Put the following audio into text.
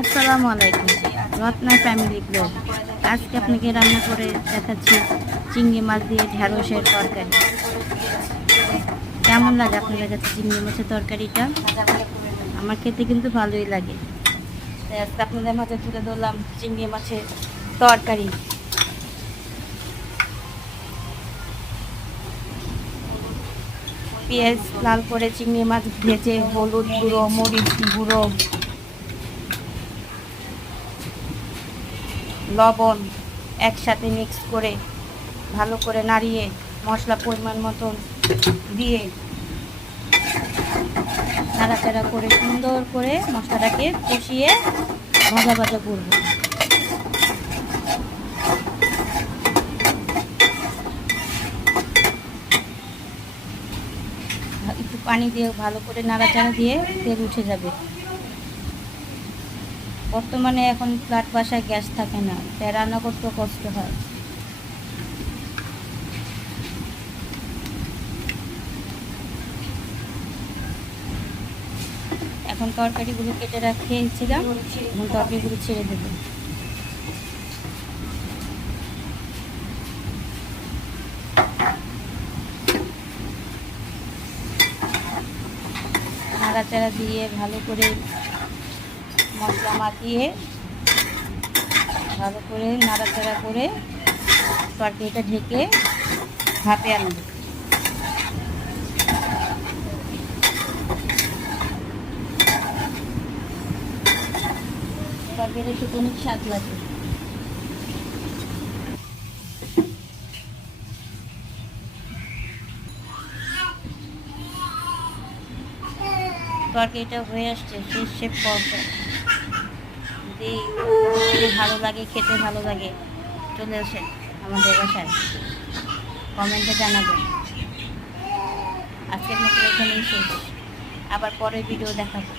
আসসালামু আলাইকুম, Ratna family blog. আজকে আপনাকে রান্না করে দেখাচ্ছি চিংড়ি মাছ দিয়ে ঢেঁড়সের তরকারি। কেমন লাগে আপনাদের কাছে চিংড়ি মাছের তরকারিটা? আমার খেতে কিন্তু ভালোই লাগে। তাই আজকে আপনাদের মাঝে তুলে ধরলাম চিংড়ি মাছের তরকারি। পেঁয়াজ লাল করে চিংড়ি মাছ ভেজে হলুদ গুঁড়ো, মরিচ গুঁড়ো, লবণ একসাথে মিক্স করে ভালো করে নাড়িয়ে মশলা পরিমাণ মতন দিয়ে নাড়াচাড়া করে সুন্দর করে মশলাটাকে কষিয়ে ভাজা ভাজা করব। একটু পানি দিয়ে ভালো করে নাড়াচাড়া দিয়ে তেল উঠে যাবে। বর্তমানে এখন ফ্ল্যাট বাসায় গ্যাস থাকে না, তাই রান্না করতেও কষ্ট হয়। এখন তরকারিগুলো কেটে রেখেছিলাম, এখন তরকারিগুলো ছেড়ে দেব। নাড়াচাড়া দিয়ে ভালো করে মশলা মাখিয়ে ভালো করে নাড়াচাড়া করে তরকারিটা ঢেকে ভাপে আনবো। তরকারিটা একটু অনেক স্বাদ লাগে। তরকারিটা হয়ে আসছে শেষ পর্যায়ে। যদি ভালো লাগে, খেতে ভালো লাগে, চলে আসেন আমাদের বাসায়, কমেন্টে জানাবেন। আজকের মতো এখানেই শেষ, আবার পরের ভিডিও দেখাবো।